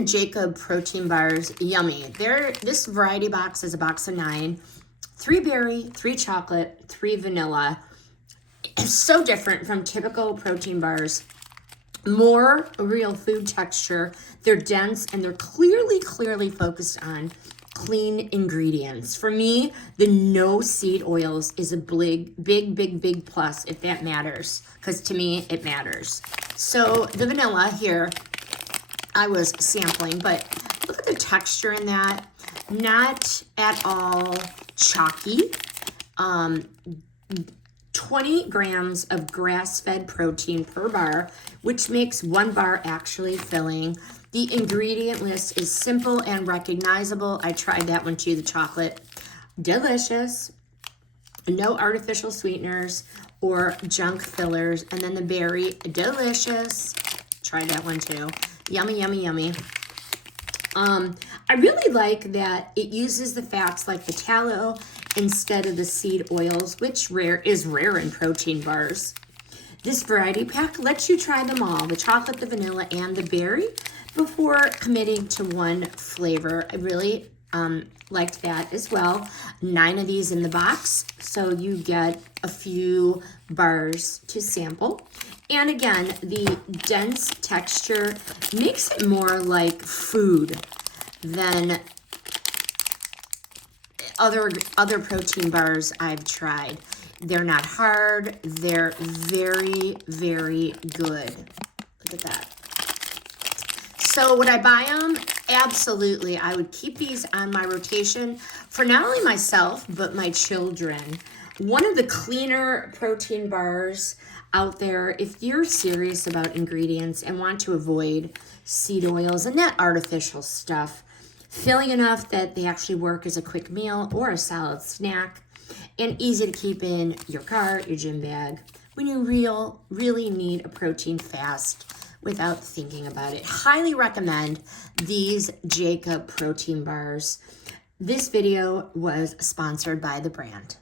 the Jacob protein bars yummy. This variety box is a box of 9. 3 berry, 3 chocolate, 3 vanilla. It's so different from typical protein bars. More real food texture. They're dense and they're clearly focused on clean ingredients. For me, the no seed oils is a big plus, if that matters, because to me it matters. So the vanilla here, I was sampling, but look at the texture in that. Not at all chalky. 20 grams of grass-fed protein per bar, which makes 1 bar actually filling. The ingredient list is simple and recognizable. I tried that one too, the chocolate. Delicious. No artificial sweeteners or junk fillers. And then the berry, delicious. Tried that one too. Yummy, yummy, yummy. I really like that it uses the fats like the tallow instead of the seed oils, which is rare in protein bars. This variety pack lets you try them all, the chocolate, the vanilla, and the berry, before committing to one flavor. I really liked that as well. 9 of these in the box, so you get a few bars to sample. And again, the dense texture makes it more like food than other protein bars I've tried. They're not hard. They're very good. Look at that. So would I buy them? Absolutely. I would keep these on my rotation for not only myself, but my children. One of the cleaner protein bars out there, if you're serious about ingredients and want to avoid seed oils and that artificial stuff, filling enough that they actually work as a quick meal or a solid snack, and easy to keep in your cart, your gym bag, when you really need a protein fast without thinking about it. Highly recommend these Jacob protein bars. This video was sponsored by the brand.